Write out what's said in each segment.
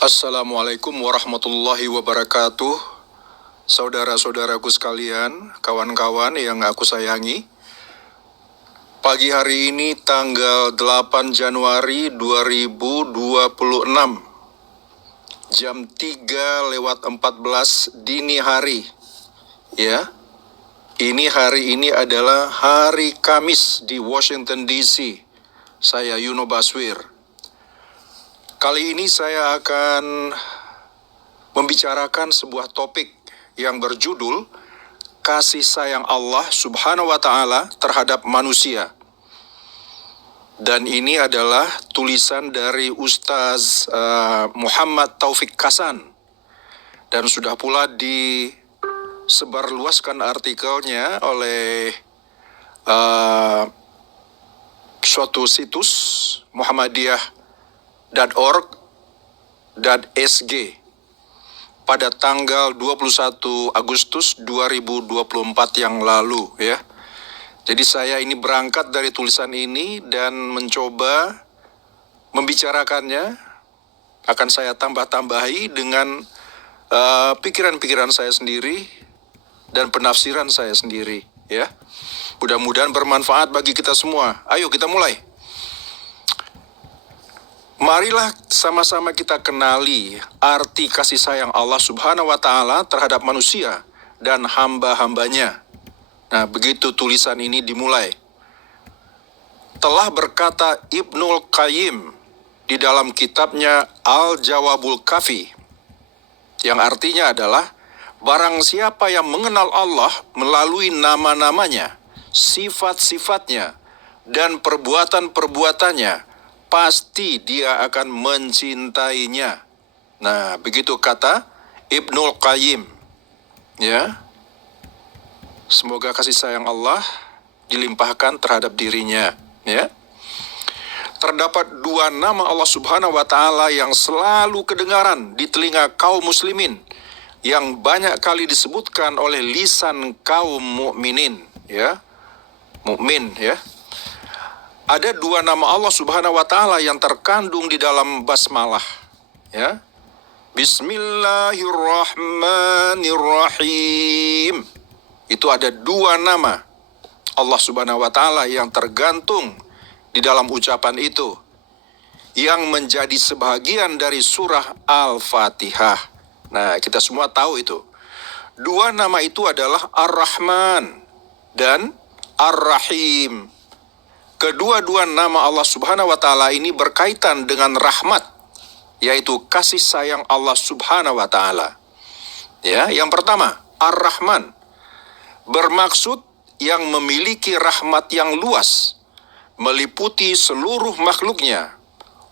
Assalamualaikum warahmatullahi wabarakatuh. Saudara-saudaraku sekalian, kawan-kawan yang aku sayangi. Pagi hari ini tanggal 8 Januari 2026. Jam 3:14 dini hari. Ya. Hari ini adalah hari Kamis di Washington DC. Saya Yuno Baswir. Kali ini saya akan membicarakan sebuah topik yang berjudul kasih sayang Allah Subhanahu wa Ta'ala terhadap manusia. Dan ini adalah tulisan dari Ustaz Muhammad Taufik Kasan. Dan sudah pula disebarluaskan artikelnya oleh suatu situs muhammadiyah.org.sg pada tanggal 21 Agustus 2024 yang lalu, ya. Jadi saya ini berangkat dari tulisan ini dan mencoba membicarakannya. Akan saya tambah-tambahi dengan pikiran-pikiran saya sendiri dan penafsiran saya sendiri, ya. Mudah-mudahan bermanfaat bagi kita semua. Ayo kita mulai. Marilah sama-sama kita kenali arti kasih sayang Allah Subhanahu wa Ta'ala terhadap manusia dan hamba-hambanya. Nah, begitu tulisan ini dimulai. Telah berkata Ibnul Qayyim di dalam kitabnya Al-Jawabul Kafi, yang artinya adalah barang siapa yang mengenal Allah melalui nama-namanya, sifat-sifatnya, dan perbuatan-perbuatannya, pasti dia akan mencintainya. Nah, begitu kata Ibnul Qayyim. Ya. Semoga kasih sayang Allah dilimpahkan terhadap dirinya, ya. Terdapat dua nama Allah Subhanahu wa Ta'ala yang selalu kedengaran di telinga kaum muslimin, yang banyak kali disebutkan oleh lisan kaum mukminin, ya. Mukmin, ya. Ada dua nama Allah Subhanahu wa Ta'ala yang terkandung di dalam basmalah, ya. Bismillahirrahmanirrahim. Itu ada dua nama Allah Subhanahu wa Ta'ala yang tergantung di dalam ucapan itu, yang menjadi sebahagian dari surah Al-Fatihah. Nah, kita semua tahu itu. Dua nama itu adalah Ar-Rahman dan Ar-Rahim. Kedua-dua nama Allah Subhanahu wa Ta'ala ini berkaitan dengan rahmat, yaitu kasih sayang Allah Subhanahu wa Ta'ala. Ya, yang pertama, Ar-Rahman bermaksud yang memiliki rahmat yang luas, meliputi seluruh makhluknya.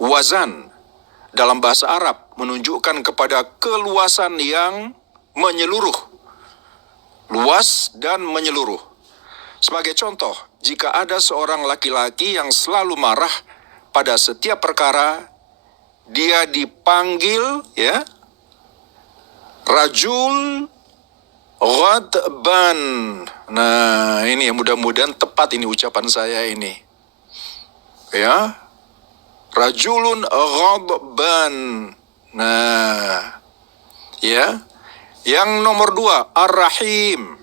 Wazan dalam bahasa Arab menunjukkan kepada keluasan yang menyeluruh, luas dan menyeluruh. Sebagai contoh, jika ada seorang laki-laki yang selalu marah pada setiap perkara, dia dipanggil, ya, rajul ghadban. Nah, ini mudah-mudahan tepat ini ucapan saya ini, ya. Rajulun ghadban. Nah, ya. Yang nomor dua, Ar-Rahim,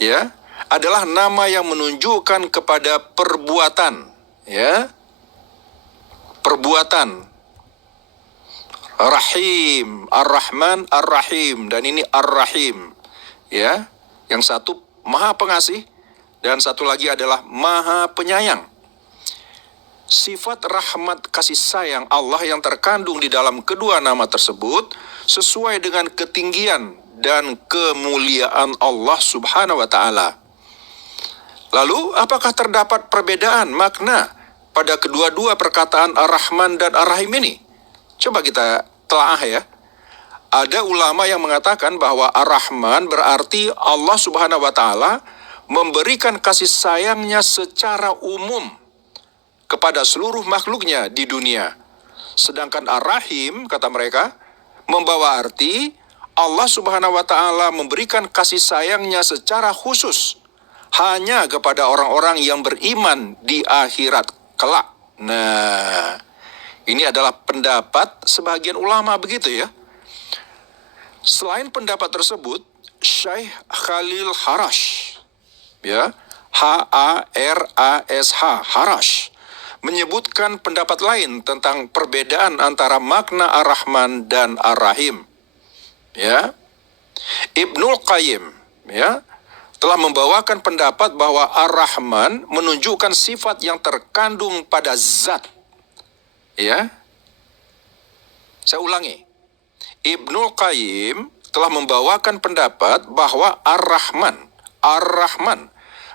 ya, adalah nama yang menunjukkan kepada perbuatan, ya. Perbuatan. Rahim, Ar-Rahman, Ar-Rahim, dan ini Ar-Rahim, ya. Yang satu Maha Pengasih dan satu lagi adalah Maha Penyayang. Sifat rahmat kasih sayang Allah yang terkandung di dalam kedua nama tersebut sesuai dengan ketinggian dan kemuliaan Allah Subhanahu wa Ta'ala. Lalu, apakah terdapat perbedaan makna pada kedua-dua perkataan Ar-Rahman dan Ar-Rahim ini? Coba kita telaah, ya. Ada ulama yang mengatakan bahwa Ar-Rahman berarti Allah Subhanahu wa Ta'ala memberikan kasih sayangnya secara umum kepada seluruh makhluknya di dunia. Sedangkan Ar-Rahim, kata mereka, membawa arti Allah Subhanahu wa Ta'ala memberikan kasih sayangnya secara khusus hanya kepada orang-orang yang beriman di akhirat kelak. Nah, Ini adalah pendapat sebagian ulama begitu ya. Selain pendapat tersebut, Syekh Khalil Harash, ya, Harash, Harash, menyebutkan pendapat lain tentang perbedaan antara makna Ar-Rahman dan Ar-Rahim. Ya. Ibnul Qayyim, ya, telah membawakan pendapat bahwa Ar-Rahman menunjukkan sifat yang terkandung pada zat. Ya. Saya ulangi. Ibnul Qayyim telah membawakan pendapat bahwa Ar-Rahman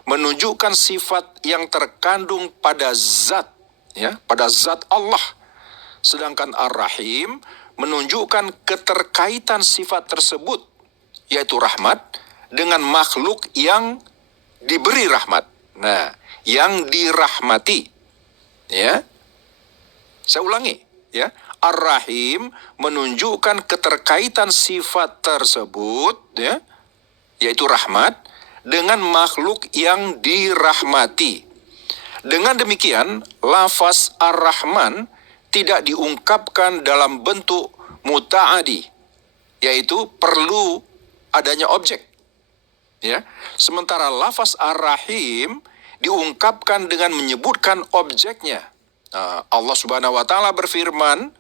menunjukkan sifat yang terkandung pada zat, ya, pada zat Allah. Sedangkan Ar-Rahim menunjukkan keterkaitan sifat tersebut, yaitu rahmat, dengan makhluk yang diberi rahmat. Nah, yang dirahmati. Ya. Saya ulangi, ya. Ar-Rahim menunjukkan keterkaitan sifat tersebut, ya, yaitu rahmat, dengan makhluk yang dirahmati. Dengan demikian, lafaz Ar-Rahman tidak diungkapkan dalam bentuk muta'adi, yaitu perlu adanya objek. Ya. Sementara lafaz Ar-Rahim diungkapkan dengan menyebutkan objeknya. Allah Subhanahu wa taala berfirman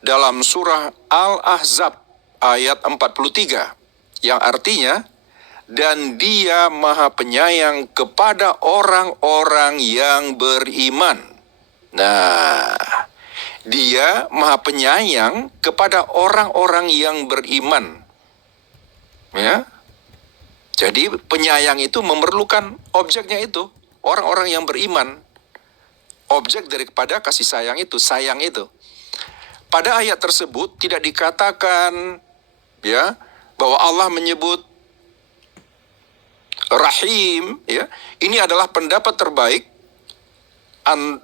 dalam surah Al-Ahzab ayat 43 yang artinya, dan Dia Maha Penyayang kepada orang-orang yang beriman. Nah, Dia Maha Penyayang kepada orang-orang yang beriman. Ya. Jadi penyayang itu memerlukan objeknya itu, orang-orang yang beriman. Objek daripada kasih sayang itu, sayang itu. Pada ayat tersebut tidak dikatakan, ya, bahwa Allah menyebut Rahim, ya. Ini adalah pendapat terbaik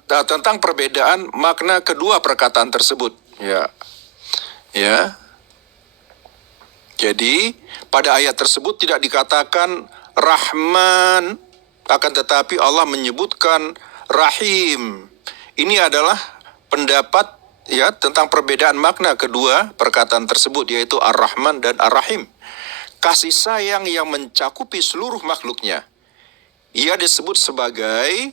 tentang perbedaan makna kedua perkataan tersebut, ya. Ya. Jadi pada ayat tersebut tidak dikatakan Rahman, akan tetapi Allah menyebutkan Rahim. Ini adalah pendapat, ya, tentang perbedaan makna kedua perkataan tersebut, yaitu Ar-Rahman dan Ar-Rahim. Kasih sayang yang mencakupi seluruh makhluknya. Ia disebut sebagai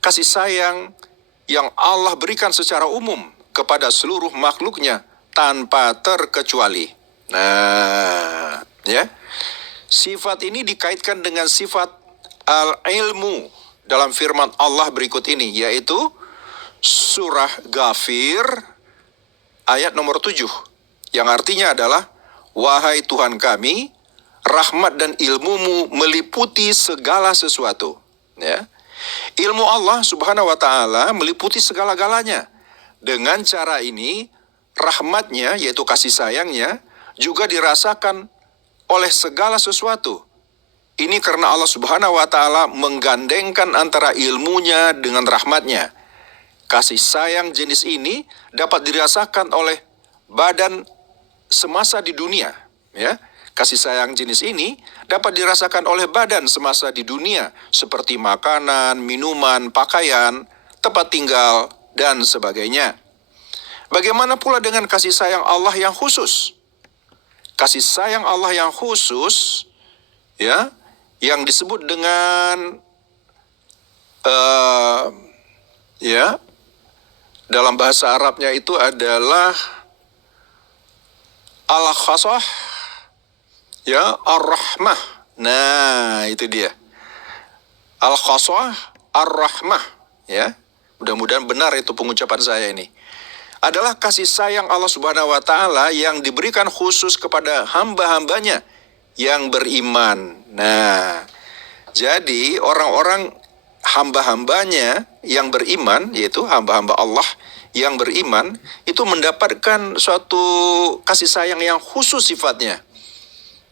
kasih sayang yang Allah berikan secara umum kepada seluruh makhluknya tanpa terkecuali. Nah, ya. Sifat ini dikaitkan dengan sifat al-ilmu dalam firman Allah berikut ini, yaitu surah Ghafir ayat nomor 7, yang artinya adalah, wahai Tuhan kami, rahmat dan ilmumu meliputi segala sesuatu. Ya. Ilmu Allah Subhanahu wa taala meliputi segala-galanya. Dengan cara ini, rahmatnya, yaitu kasih sayangnya, juga dirasakan oleh segala sesuatu. Ini karena Allah Subhanahu wa taala menggandengkan antara ilmunya dengan rahmatnya. Kasih sayang jenis ini dapat dirasakan oleh badan semasa di dunia, ya. Kasih sayang jenis ini dapat dirasakan oleh badan semasa di dunia, seperti makanan, minuman, pakaian, tempat tinggal, dan sebagainya. Bagaimana pula dengan kasih sayang Allah yang khusus? Kasih sayang Allah yang khusus, ya, yang disebut dengan ya, dalam bahasa Arabnya itu adalah al-khasah, ya, ar-rahmah. Nah, itu dia. Al-khasah, ar-rahmah, ya. Mudah-mudahan benar itu pengucapan saya ini. Adalah kasih sayang Allah Subhanahu wa taala yang diberikan khusus kepada hamba-hambanya yang beriman. Nah, jadi orang-orang hamba-hambanya yang beriman, yaitu hamba-hamba Allah yang beriman, itu mendapatkan suatu kasih sayang yang khusus sifatnya,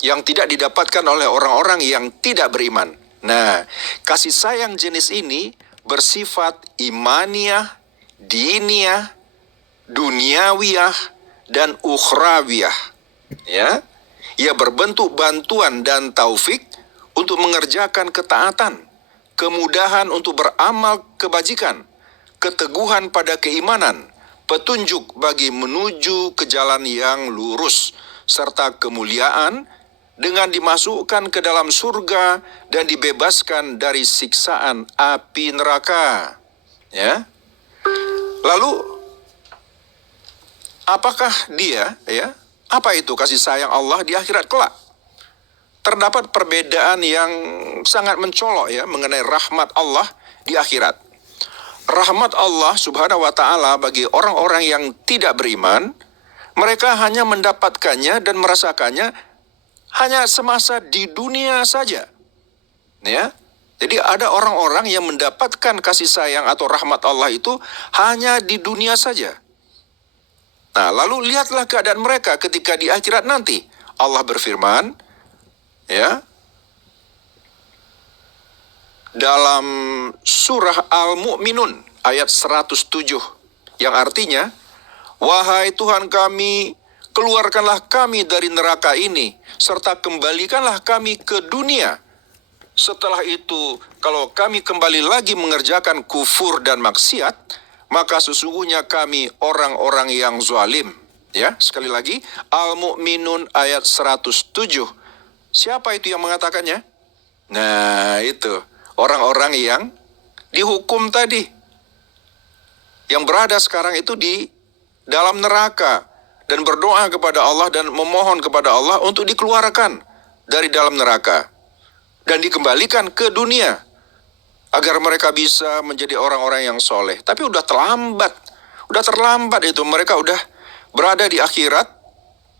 yang tidak didapatkan oleh orang-orang yang tidak beriman. Nah, kasih sayang jenis ini bersifat imaniyah, diniyah, duniawiyah, dan ukhrawiyah. Ya, ia berbentuk bantuan dan taufik untuk mengerjakan ketaatan, kemudahan untuk beramal kebajikan, keteguhan pada keimanan, petunjuk bagi menuju ke jalan yang lurus, serta kemuliaan dengan dimasukkan ke dalam surga dan dibebaskan dari siksaan api neraka. Ya. Lalu apakah apa itu kasih sayang Allah di akhirat kelak? Terdapat perbedaan yang sangat mencolok mengenai rahmat Allah di akhirat. Rahmat Allah Subhanahu wa taala bagi orang-orang yang tidak beriman, mereka hanya mendapatkannya dan merasakannya hanya semasa di dunia saja. Ya. Jadi ada orang-orang yang mendapatkan kasih sayang atau rahmat Allah itu hanya di dunia saja. Nah, lalu lihatlah keadaan mereka ketika di akhirat nanti. Allah berfirman, dalam surah Al-Mu'minun ayat 107, yang artinya, wahai Tuhan kami, keluarkanlah kami dari neraka ini, serta kembalikanlah kami ke dunia. Setelah itu, kalau kami kembali lagi mengerjakan kufur dan maksiat, maka sesungguhnya kami orang-orang yang zalim. Ya, sekali lagi, Al-Mu'minun ayat 107. Siapa itu yang mengatakannya? Nah, itu orang-orang yang dihukum tadi, yang berada sekarang itu di dalam neraka dan berdoa kepada Allah dan memohon kepada Allah untuk dikeluarkan dari dalam neraka dan dikembalikan ke dunia agar mereka bisa menjadi orang-orang yang soleh. Tapi udah terlambat itu. Mereka udah berada di akhirat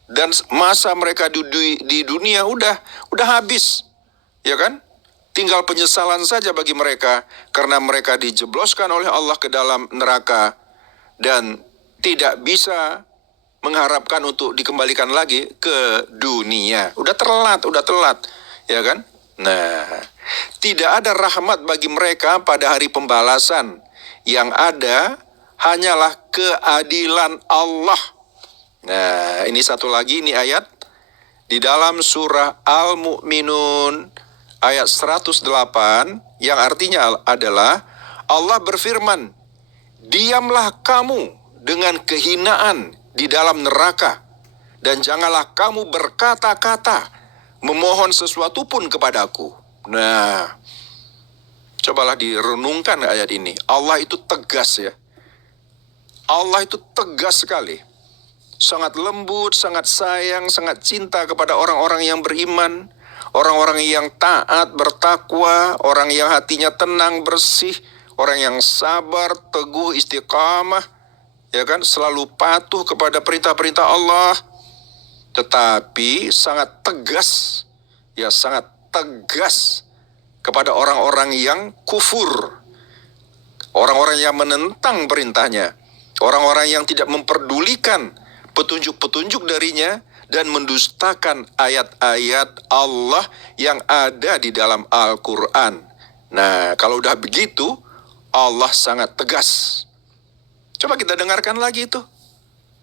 dan masa mereka di dunia udah habis, ya kan? Tinggal penyesalan saja bagi mereka karena mereka dijebloskan oleh Allah ke dalam neraka dan tidak bisa mengharapkan untuk dikembalikan lagi ke dunia. Udah telat, ya kan? Nah, tidak ada rahmat bagi mereka pada hari pembalasan. Yang ada hanyalah keadilan Allah. Nah, ini satu lagi, ini ayat di dalam surah Al-Mu'minun ayat 108 yang artinya adalah Allah berfirman, diamlah kamu dengan kehinaan di dalam neraka dan janganlah kamu berkata-kata memohon sesuatu pun kepadaku. Nah, cobalah direnungkan ayat ini. Allah itu tegas ya. Allah itu tegas sekali. Sangat lembut, sangat sayang, sangat cinta kepada orang-orang yang beriman, orang-orang yang taat, bertakwa, orang yang hatinya tenang, bersih, orang yang sabar, teguh, istiqamah, ya kan, selalu patuh kepada perintah-perintah Allah. Tetapi sangat tegas kepada orang-orang yang kufur, orang-orang yang menentang perintahnya, orang-orang yang tidak memperdulikan petunjuk-petunjuk darinya dan mendustakan ayat-ayat Allah yang ada di dalam Al-Quran. Nah, kalau udah begitu, Allah sangat tegas. Coba kita dengarkan lagi itu.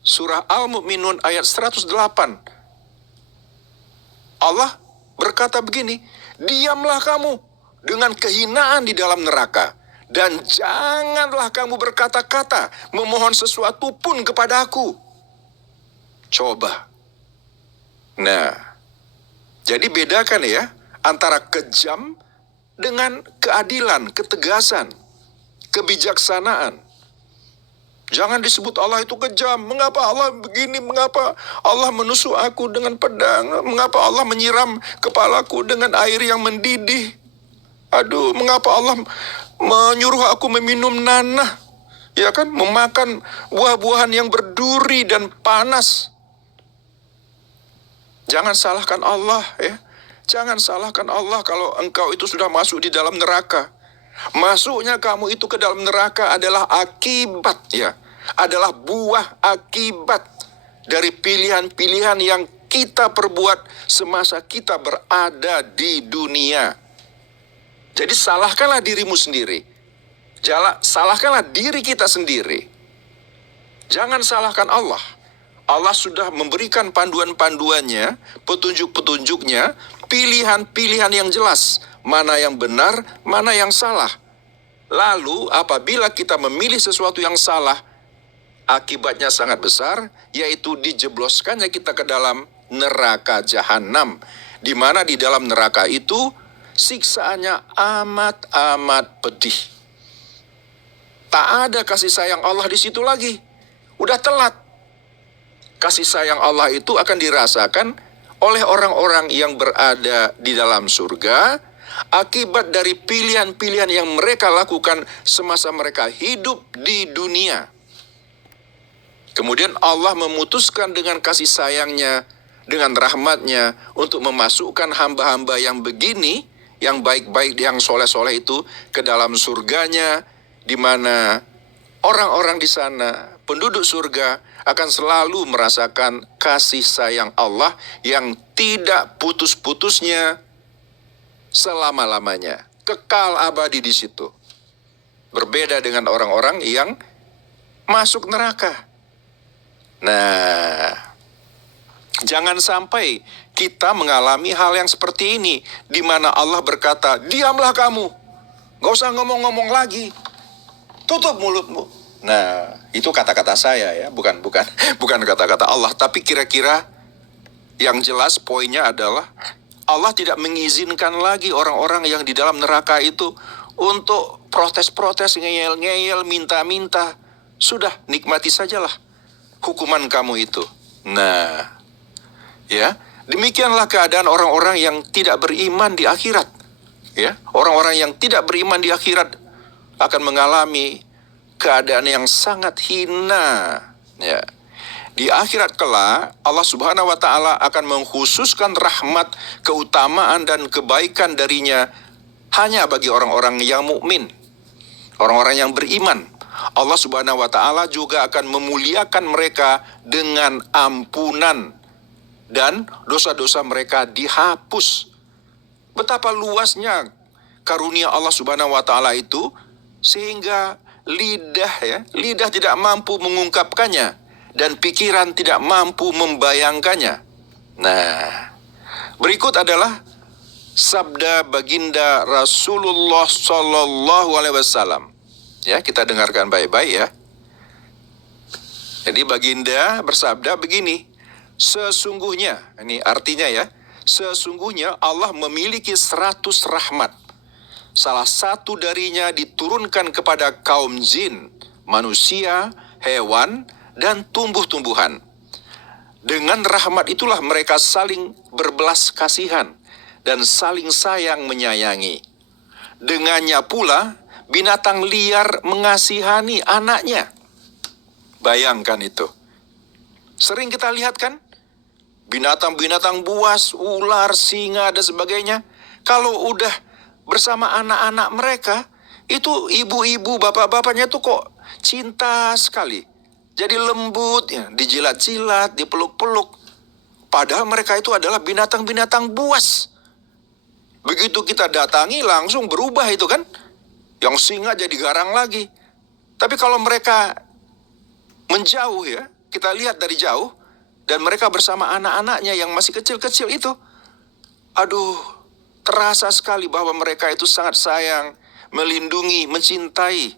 Surah Al-Mu'minun ayat 108. Allah berkata begini, diamlah kamu dengan kehinaan di dalam neraka dan janganlah kamu berkata-kata memohon sesuatu pun kepada aku. Coba. Nah, jadi bedakan ya antara kejam dengan keadilan, ketegasan, kebijaksanaan. Jangan disebut Allah itu kejam. Mengapa Allah begini? Mengapa Allah menusuk aku dengan pedang? Mengapa Allah menyiram kepalaku dengan air yang mendidih? Aduh, mengapa Allah menyuruh aku meminum nanah? Ya kan, memakan buah-buahan yang berduri dan panas. Jangan salahkan Allah ya. Jangan salahkan Allah kalau engkau itu sudah masuk di dalam neraka. Masuknya kamu itu ke dalam neraka adalah akibat ya. Adalah buah akibat dari pilihan-pilihan yang kita perbuat semasa kita berada di dunia. Jadi salahkanlah dirimu sendiri. Salahkanlah diri kita sendiri. Jangan salahkan Allah. Allah sudah memberikan panduan-panduannya, petunjuk-petunjuknya, pilihan-pilihan yang jelas. Mana yang benar, mana yang salah. Lalu apabila kita memilih sesuatu yang salah, akibatnya sangat besar, yaitu dijebloskannya kita ke dalam neraka jahanam, di mana di dalam neraka itu siksaannya amat pedih. Tak ada kasih sayang Allah di situ lagi. Udah telat. Kasih sayang Allah itu akan dirasakan oleh orang-orang yang berada di dalam surga akibat dari pilihan-pilihan yang mereka lakukan semasa mereka hidup di dunia. Kemudian Allah memutuskan dengan kasih sayangnya, dengan rahmatnya untuk memasukkan hamba-hamba yang begini, yang baik-baik, yang soleh-soleh itu ke dalam surganya, di mana orang-orang di sana, penduduk surga, akan selalu merasakan kasih sayang Allah yang tidak putus-putusnya selama-lamanya, kekal abadi di situ. Berbeda dengan orang-orang yang masuk neraka. Nah, jangan sampai kita mengalami hal yang seperti ini, di mana Allah berkata, diamlah kamu, gak usah ngomong-ngomong lagi, tutup mulutmu. Nah, itu kata-kata saya ya, bukan kata-kata Allah. Tapi kira-kira yang jelas poinnya adalah Allah tidak mengizinkan lagi orang-orang yang di dalam neraka itu untuk protes-protes, ngeyel-ngeyel, minta-minta. Sudah, nikmati sajalah hukuman kamu itu. Nah, ya, demikianlah keadaan orang-orang yang tidak beriman di akhirat. Ya, orang-orang yang tidak beriman di akhirat akan mengalami keadaan yang sangat hina. Ya. Di akhirat kelak, Allah Subhanahu wa Ta'ala akan mengkhususkan rahmat, keutamaan dan kebaikan darinya hanya bagi orang-orang yang mukmin, orang-orang yang beriman. Allah Subhanahu wa Ta'ala juga akan memuliakan mereka dengan ampunan dan dosa-dosa mereka dihapus. Betapa luasnya karunia Allah Subhanahu wa Ta'ala itu, sehingga lidah tidak mampu mengungkapkannya dan pikiran tidak mampu membayangkannya. Nah, berikut adalah sabda baginda Rasulullah Sallallahu Alaihi Wasallam. Ya, kita dengarkan baik-baik ya. Jadi baginda bersabda begini, sesungguhnya, ini artinya ya, sesungguhnya Allah memiliki 100 rahmat. Salah satu darinya diturunkan kepada kaum jin, manusia, hewan, dan tumbuh-tumbuhan. Dengan rahmat itulah mereka saling berbelas kasihan dan saling sayang menyayangi. Dengannya pula binatang liar mengasihani anaknya. Bayangkan itu. Sering kita lihat kan? Binatang-binatang buas, ular, singa, dan sebagainya. Kalau udah bersama anak-anak mereka, itu ibu-ibu, bapak-bapaknya tuh kok cinta sekali. Jadi lembut, ya, dijilat-jilat, dipeluk-peluk. Padahal mereka itu adalah binatang-binatang buas. Begitu kita datangi langsung berubah itu kan. Yang singa jadi garang lagi. Tapi kalau mereka menjauh ya, kita lihat dari jauh, dan mereka bersama anak-anaknya yang masih kecil-kecil itu, aduh, terasa sekali bahwa mereka itu sangat sayang, melindungi, mencintai,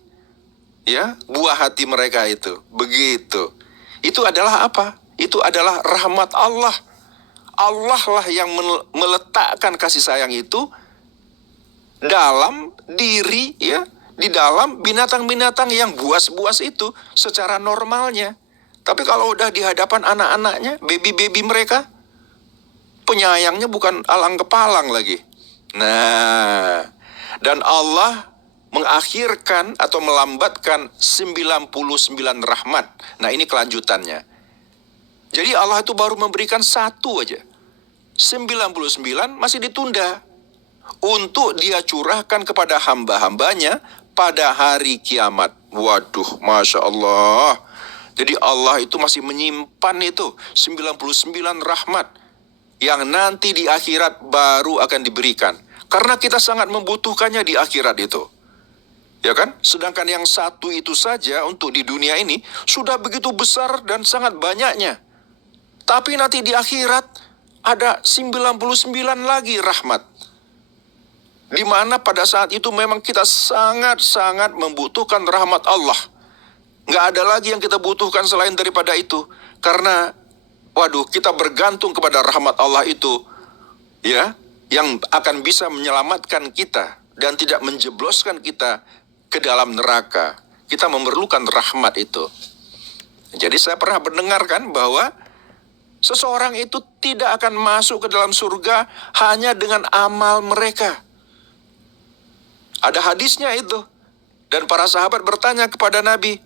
ya, buah hati mereka itu. Begitu. Itu adalah apa? Itu adalah rahmat Allah. Allah lah yang meletakkan kasih sayang itu dalam diri, ya, di dalam binatang-binatang yang buas-buas itu secara normalnya. Tapi kalau udah di hadapan anak-anaknya, baby-baby mereka, penyayangnya bukan alang kepalang lagi. Nah, dan Allah mengakhirkan atau melambatkan 99 rahmat. Nah, ini kelanjutannya. Jadi Allah itu baru memberikan satu aja. 99 masih ditunda untuk Dia curahkan kepada hamba-hambanya pada hari kiamat. Waduh, Masya Allah. Jadi Allah itu masih menyimpan itu 99 rahmat yang nanti di akhirat baru akan diberikan. Karena kita sangat membutuhkannya di akhirat itu. Ya kan? Sedangkan yang satu itu saja untuk di dunia ini sudah begitu besar dan sangat banyaknya. Tapi nanti di akhirat ada 99 lagi rahmat. Di mana pada saat itu memang kita sangat-sangat membutuhkan rahmat Allah. Nggak ada lagi yang kita butuhkan selain daripada itu. Karena, waduh, kita bergantung kepada rahmat Allah itu, ya, yang akan bisa menyelamatkan kita dan tidak menjebloskan kita ke dalam neraka. Kita memerlukan rahmat itu. Jadi saya pernah mendengarkan bahwa seseorang itu tidak akan masuk ke dalam surga hanya dengan amal mereka. Ada hadisnya itu. Dan para sahabat bertanya kepada Nabi,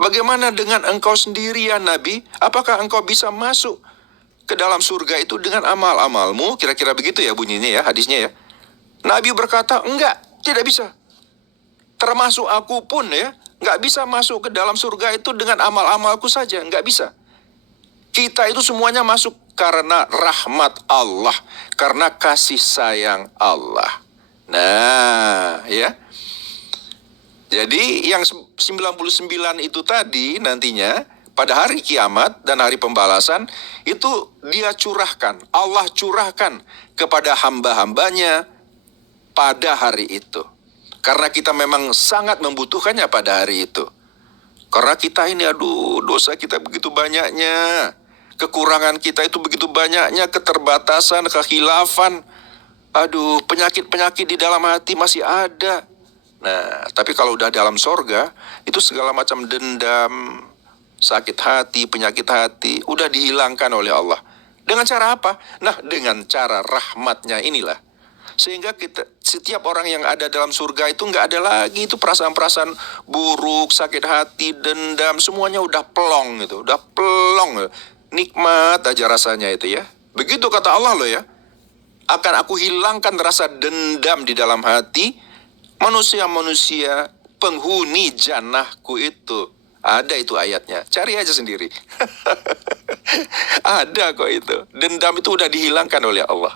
bagaimana dengan engkau sendiri ya Nabi? Apakah engkau bisa masuk ke dalam surga itu dengan amal-amalmu? Kira-kira begitu ya bunyinya ya, hadisnya ya. Nabi berkata, enggak, tidak bisa. Termasuk aku pun ya, nggak bisa masuk ke dalam surga itu dengan amal-amalku saja, nggak bisa. Kita itu semuanya masuk karena rahmat Allah, karena kasih sayang Allah. Nah, ya. Jadi yang 99 itu tadi nantinya pada hari kiamat dan hari pembalasan itu dia curahkan, Allah curahkan kepada hamba-hambanya pada hari itu. Karena kita memang sangat membutuhkannya pada hari itu. Karena kita ini, aduh, dosa kita begitu banyaknya. Kekurangan kita itu begitu banyaknya, keterbatasan, kekhilafan. Aduh, penyakit-penyakit di dalam hati masih ada. Nah, tapi kalau udah dalam sorga, itu segala macam dendam, sakit hati, penyakit hati, udah dihilangkan oleh Allah. Dengan cara apa? Nah, dengan cara rahmatnya inilah. Sehingga kita, setiap orang yang ada dalam surga itu nggak ada lagi itu perasaan-perasaan buruk, sakit hati, dendam, semuanya udah plong gitu, udah plong, nikmat aja rasanya itu ya. Begitu kata Allah loh ya, akan aku hilangkan rasa dendam di dalam hati manusia-manusia penghuni jannahku itu. Ada itu ayatnya, cari aja sendiri. Ada kok itu, dendam itu udah dihilangkan oleh Allah.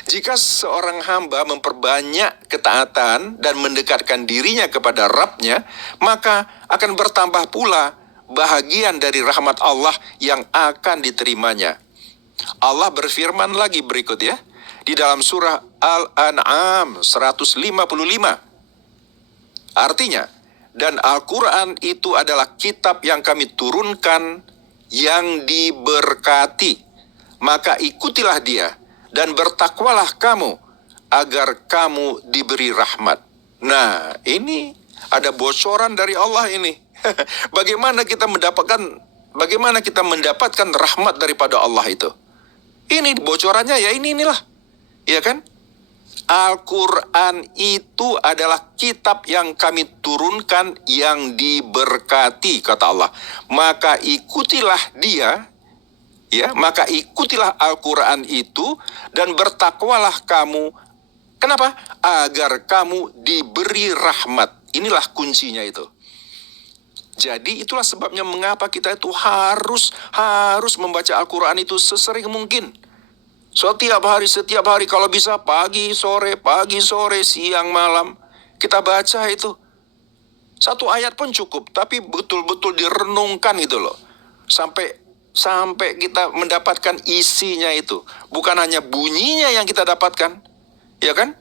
Jika seorang hamba memperbanyak ketaatan dan mendekatkan dirinya kepada Rabb-nya, maka akan bertambah pula bahagian dari rahmat Allah yang akan diterimanya. Allah berfirman lagi berikut ya, di dalam surah Al-An'am 155. Artinya, dan Al-Quran itu adalah kitab yang kami turunkan yang diberkati. Maka ikutilah dia dan bertakwalah kamu agar kamu diberi rahmat. Nah, ini ada bocoran dari Allah ini. Bagaimana kita mendapatkan rahmat daripada Allah itu? Ini bocorannya ya inilah. Ya kan? Al-Quran itu adalah kitab yang kami turunkan yang diberkati, kata Allah. Maka ikutilah dia, ya, maka ikutilah Al-Quran itu dan bertakwalah kamu. Kenapa? Agar kamu diberi rahmat. Inilah kuncinya itu. Jadi itulah sebabnya mengapa kita itu harus membaca Al-Quran itu sesering mungkin. Setiap hari kalau bisa pagi, sore, siang, malam. Kita baca itu. Satu ayat pun cukup, tapi betul-betul direnungkan gitu loh. Sampai kita mendapatkan isinya itu. Bukan hanya bunyinya yang kita dapatkan. Ya kan?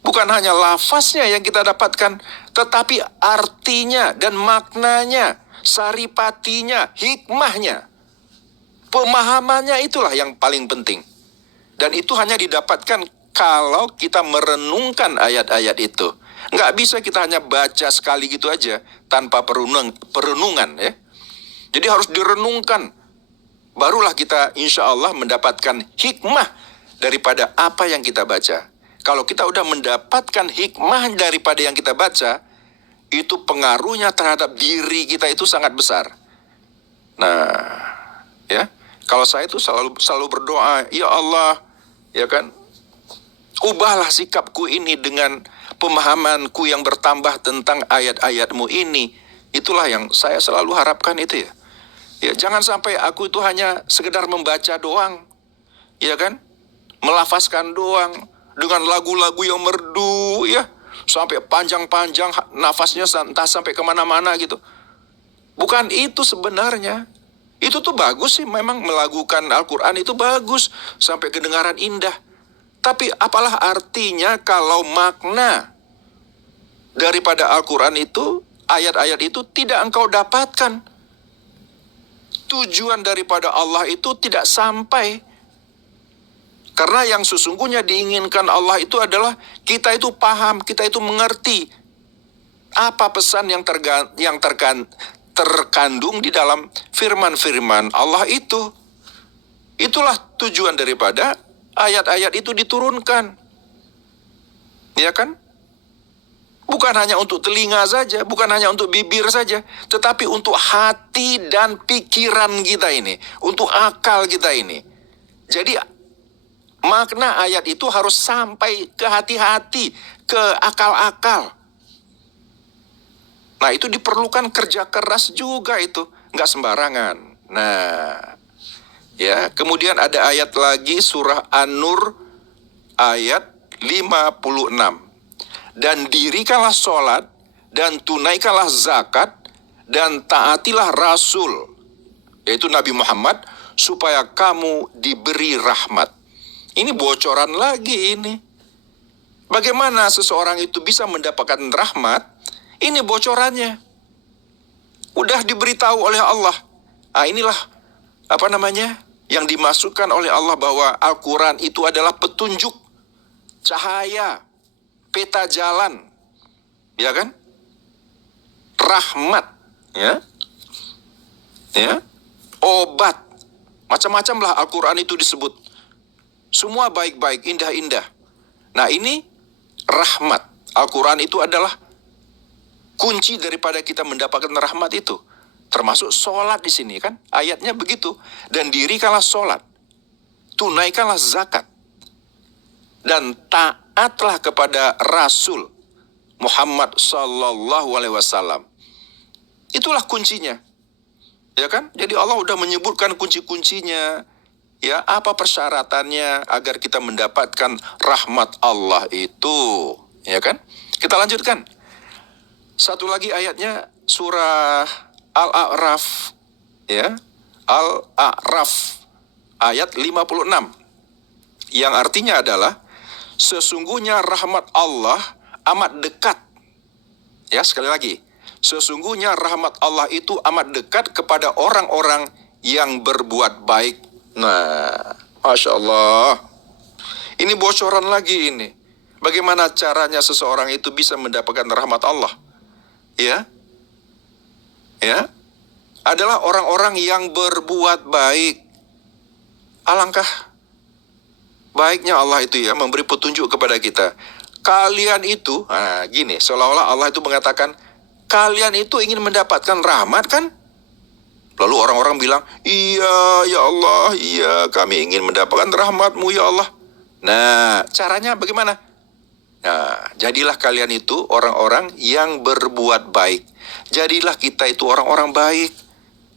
Bukan hanya lafaznya yang kita dapatkan. Tetapi artinya dan maknanya, saripatinya, hikmahnya. Pemahamannya itulah yang paling penting. Dan itu hanya didapatkan kalau kita merenungkan ayat-ayat itu. Nggak bisa kita hanya baca sekali gitu aja tanpa perenungan ya. Jadi harus direnungkan. Barulah kita insya Allah mendapatkan hikmah daripada apa yang kita baca. Kalau kita udah mendapatkan hikmah daripada yang kita baca, itu pengaruhnya terhadap diri kita itu sangat besar. Nah, ya, kalau saya itu selalu berdoa, ya Allah, ya kan, ubahlah sikapku ini dengan pemahamanku yang bertambah tentang ayat-ayatmu ini. Itulah yang saya selalu harapkan itu ya. Ya, jangan sampai aku itu hanya sekedar membaca doang, ya kan, melafazkan doang dengan lagu-lagu yang merdu, ya, sampai panjang-panjang nafasnya entah sampai kemana-mana gitu. Bukan itu sebenarnya. Itu tuh bagus sih, memang melakukan Al-Quran itu bagus, sampai kedengaran indah. Tapi apalah artinya kalau makna daripada Al-Quran itu ayat-ayat itu tidak engkau dapatkan. Tujuan daripada Allah itu tidak sampai. Karena yang sesungguhnya diinginkan Allah itu adalah kita itu paham, kita itu mengerti apa pesan yang terkandung di dalam firman-firman Allah itu. Itulah tujuan daripada ayat-ayat itu diturunkan. Ya kan? Bukan hanya untuk telinga saja, bukan hanya untuk bibir saja, tetapi untuk hati dan pikiran kita ini, untuk akal kita ini. Jadi makna ayat itu harus sampai ke hati-hati, ke akal-akal. Nah, itu diperlukan kerja keras juga itu, nggak sembarangan. Nah, ya, kemudian ada ayat lagi surah An-Nur ayat 56. Dan dirikanlah sholat, dan tunaikanlah zakat, dan taatilah Rasul, yaitu Nabi Muhammad, supaya kamu diberi rahmat. Ini bocoran lagi ini. Bagaimana seseorang itu bisa mendapatkan rahmat? Ini bocorannya. Udah diberitahu oleh Allah. Nah, inilah yang dimasukkan oleh Allah bahwa Al-Quran itu adalah petunjuk, cahaya, peta jalan, ya kan? Rahmat, ya, obat, macam-macam lah Al-Quran itu disebut. Semua baik-baik, indah-indah. Nah, ini rahmat. Al-Quran itu adalah kunci daripada kita mendapatkan rahmat itu. Termasuk sholat di sini kan, ayatnya begitu. Dan dirikanlah sholat, tunaikanlah zakat, dan taatlah kepada Rasul Muhammad sallallahu alaihi wasallam. Itulah kuncinya. Ya kan? Jadi Allah udah menyebutkan kunci-kuncinya. Ya, apa persyaratannya agar kita mendapatkan rahmat Allah itu, ya kan? Kita lanjutkan. Satu lagi ayatnya surah Al-A'raf, ya. Al-A'raf ayat 56. Yang artinya adalah sesungguhnya rahmat Allah amat dekat. Ya, sekali lagi. Sesungguhnya rahmat Allah itu amat dekat kepada orang-orang yang berbuat baik. Nah, Masya Allah. Ini bocoran lagi ini. Bagaimana caranya seseorang itu bisa mendapatkan rahmat Allah? Ya. Adalah orang-orang yang berbuat baik. Alangkah baiknya Allah itu ya, memberi petunjuk kepada kita. Kalian itu, gini, seolah-olah Allah itu mengatakan, kalian itu ingin mendapatkan rahmat kan? Lalu orang-orang bilang, iya ya Allah, iya kami ingin mendapatkan rahmat-Mu ya Allah. Nah, caranya bagaimana? Nah, jadilah kalian itu orang-orang yang berbuat baik. Jadilah kita itu orang-orang baik.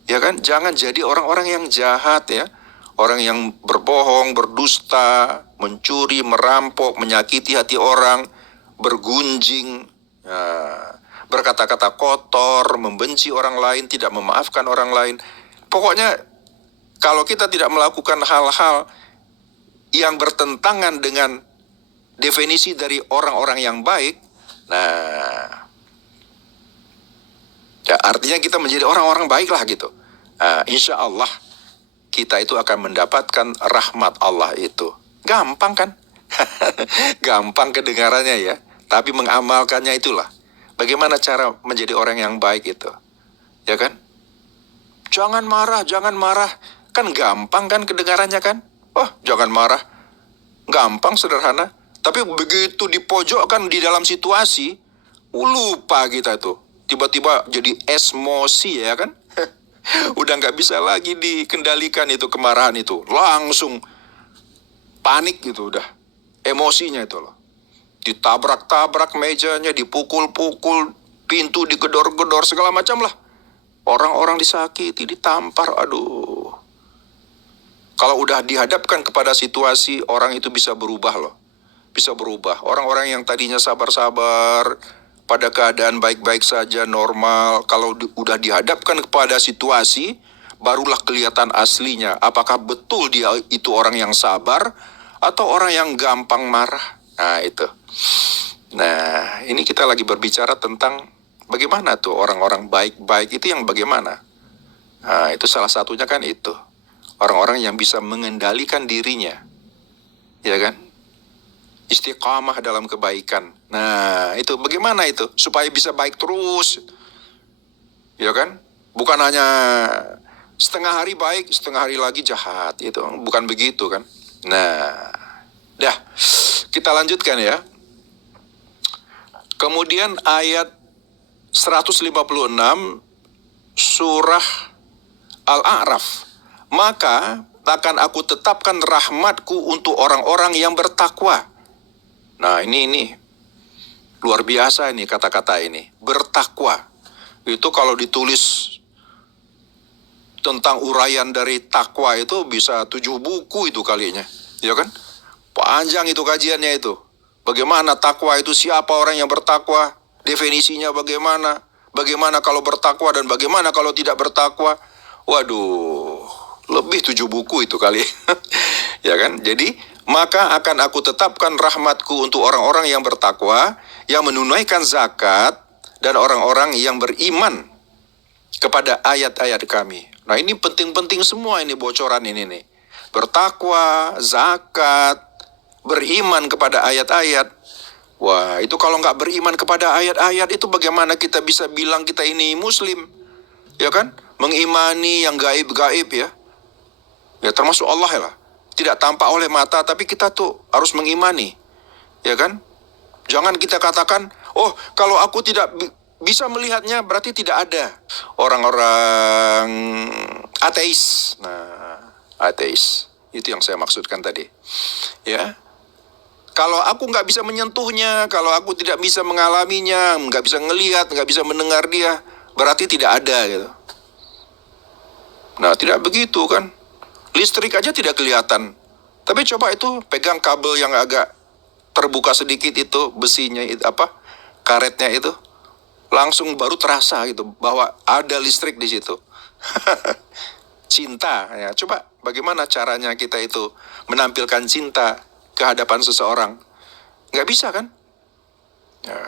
Ya kan? Jangan jadi orang-orang yang jahat ya. Orang yang berbohong, berdusta, mencuri, merampok, menyakiti hati orang, bergunjing, berkata-kata kotor, membenci orang lain, tidak memaafkan orang lain. Pokoknya kalau kita tidak melakukan hal-hal yang bertentangan dengan definisi dari orang-orang yang baik, nah, ya artinya kita menjadi orang-orang baik lah gitu. Insya Allah kita itu akan mendapatkan rahmat Allah itu. Gampang kan? Gampang kedengarannya ya. Tapi mengamalkannya itulah. Bagaimana cara menjadi orang yang baik itu. Ya kan? Jangan marah, jangan marah. Kan gampang kan kedengarannya kan? Oh, jangan marah. Gampang, sederhana. Tapi begitu dipojokkan di dalam situasi, lupa kita tuh. Tiba-tiba jadi emosi ya kan? Udah nggak bisa lagi dikendalikan itu kemarahan itu. Langsung panik gitu udah. Emosinya itu loh. Ditabrak-tabrak mejanya, dipukul-pukul, pintu digedor-gedor, segala macam lah. Orang-orang disakiti, ditampar, aduh. Kalau udah dihadapkan kepada situasi, orang itu bisa berubah loh. Bisa berubah. Orang-orang yang tadinya sabar-sabar, pada keadaan baik-baik saja, normal. Kalau udah dihadapkan kepada situasi, barulah kelihatan aslinya. Apakah betul dia itu orang yang sabar atau orang yang gampang marah? Nah, itu. Nah, ini kita lagi berbicara tentang Bagaimana tuh orang-orang baik-baik itu yang bagaimana? Nah, itu salah satunya kan itu. Orang-orang yang bisa mengendalikan dirinya. Ya kan? Istiqamah dalam kebaikan. Nah, itu bagaimana itu? Supaya bisa baik terus. Ya kan? Bukan hanya setengah hari baik, setengah hari lagi jahat. Itu bukan begitu kan? Nah, dah. Kita lanjutkan ya. Kemudian ayat 156 surah Al-A'raf. Maka akan aku tetapkan rahmatku untuk orang-orang yang bertakwa. Nah, ini luar biasa ini kata-kata ini. Bertakwa. Itu kalau ditulis tentang uraian dari takwa itu bisa 7 buku itu kalinya. Ya kan? Panjang itu kajiannya itu. Bagaimana takwa itu, siapa orang yang bertakwa, definisinya bagaimana, bagaimana kalau bertakwa dan bagaimana kalau tidak bertakwa. Waduh, lebih 7 buku itu kali. Ya kan? Jadi, maka akan aku tetapkan rahmatku untuk orang-orang yang bertakwa, yang menunaikan zakat, dan orang-orang yang beriman kepada ayat-ayat kami. Nah, ini penting-penting semua ini bocoran ini nih. Bertakwa, zakat, beriman kepada ayat-ayat. Wah, itu kalau nggak beriman kepada ayat-ayat itu bagaimana kita bisa bilang kita ini muslim? Ya kan? Mengimani yang gaib-gaib ya. Ya termasuk Allah ya lah. Tidak tampak oleh mata tapi kita tuh harus mengimani. Ya kan? Jangan kita katakan, oh kalau aku tidak bisa melihatnya berarti tidak ada. Orang-orang ateis. Nah, ateis. Itu yang saya maksudkan tadi. Ya. Kalau aku nggak bisa menyentuhnya, kalau aku tidak bisa mengalaminya, nggak bisa ngelihat, nggak bisa mendengar dia, berarti tidak ada gitu. Nah, tidak begitu kan. Listrik aja tidak kelihatan. Tapi coba itu pegang kabel yang agak terbuka sedikit itu, besinya itu karetnya itu. Langsung baru terasa gitu bahwa ada listrik di situ. Cinta ya. Coba bagaimana caranya kita itu menampilkan cinta ke hadapan seseorang? Nggak bisa kan? Ya.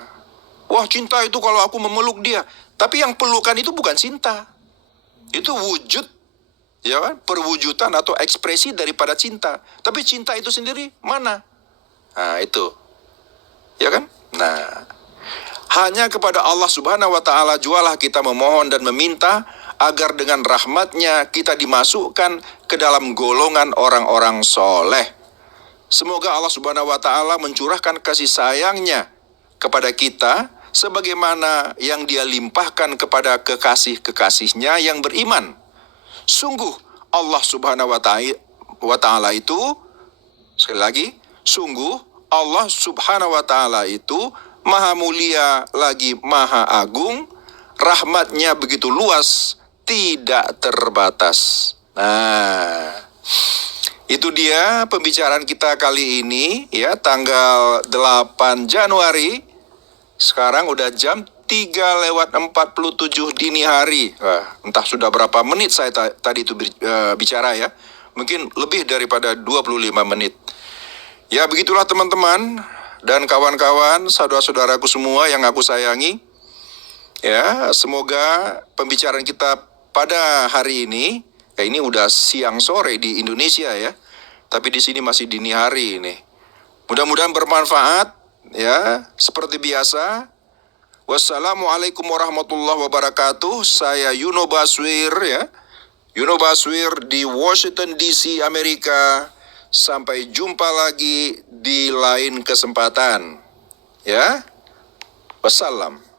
Wah, cinta itu kalau aku memeluk dia. Tapi yang pelukan itu bukan cinta. Itu wujud, ya kan? Perwujudan atau ekspresi daripada cinta. Tapi cinta itu sendiri mana? Nah, itu. Ya kan? Nah, hanya kepada Allah Subhanahu wa Ta'ala jualah kita memohon dan meminta agar dengan rahmatnya kita dimasukkan ke dalam golongan orang-orang soleh. Semoga Allah Subhanahu wa Ta'ala mencurahkan kasih sayangnya kepada kita sebagaimana yang Dia limpahkan kepada kekasih-kekasihnya yang beriman. Sungguh Allah Subhanahu wa Ta'ala itu, sekali lagi, sungguh Allah Subhanahu wa Ta'ala itu Maha mulia lagi Maha agung, rahmatnya begitu luas, tidak terbatas. Nah, itu dia pembicaraan kita kali ini ya, tanggal 8 Januari. Sekarang udah jam 3:47 dini hari. Wah, entah sudah berapa menit saya tadi itu bicara ya. Mungkin lebih daripada 25 menit. Ya begitulah teman-teman dan kawan-kawan, saudara-saudaraku semua yang aku sayangi. Ya, semoga pembicaraan kita pada hari ini, ya ini udah siang sore di Indonesia ya. Tapi di sini masih dini hari ini. Mudah-mudahan bermanfaat ya, seperti biasa. Wassalamualaikum warahmatullahi wabarakatuh. Saya Yuno Baswir ya. Yuno Baswir di Washington DC, Amerika. Sampai jumpa lagi di lain kesempatan. Ya. Wassalam.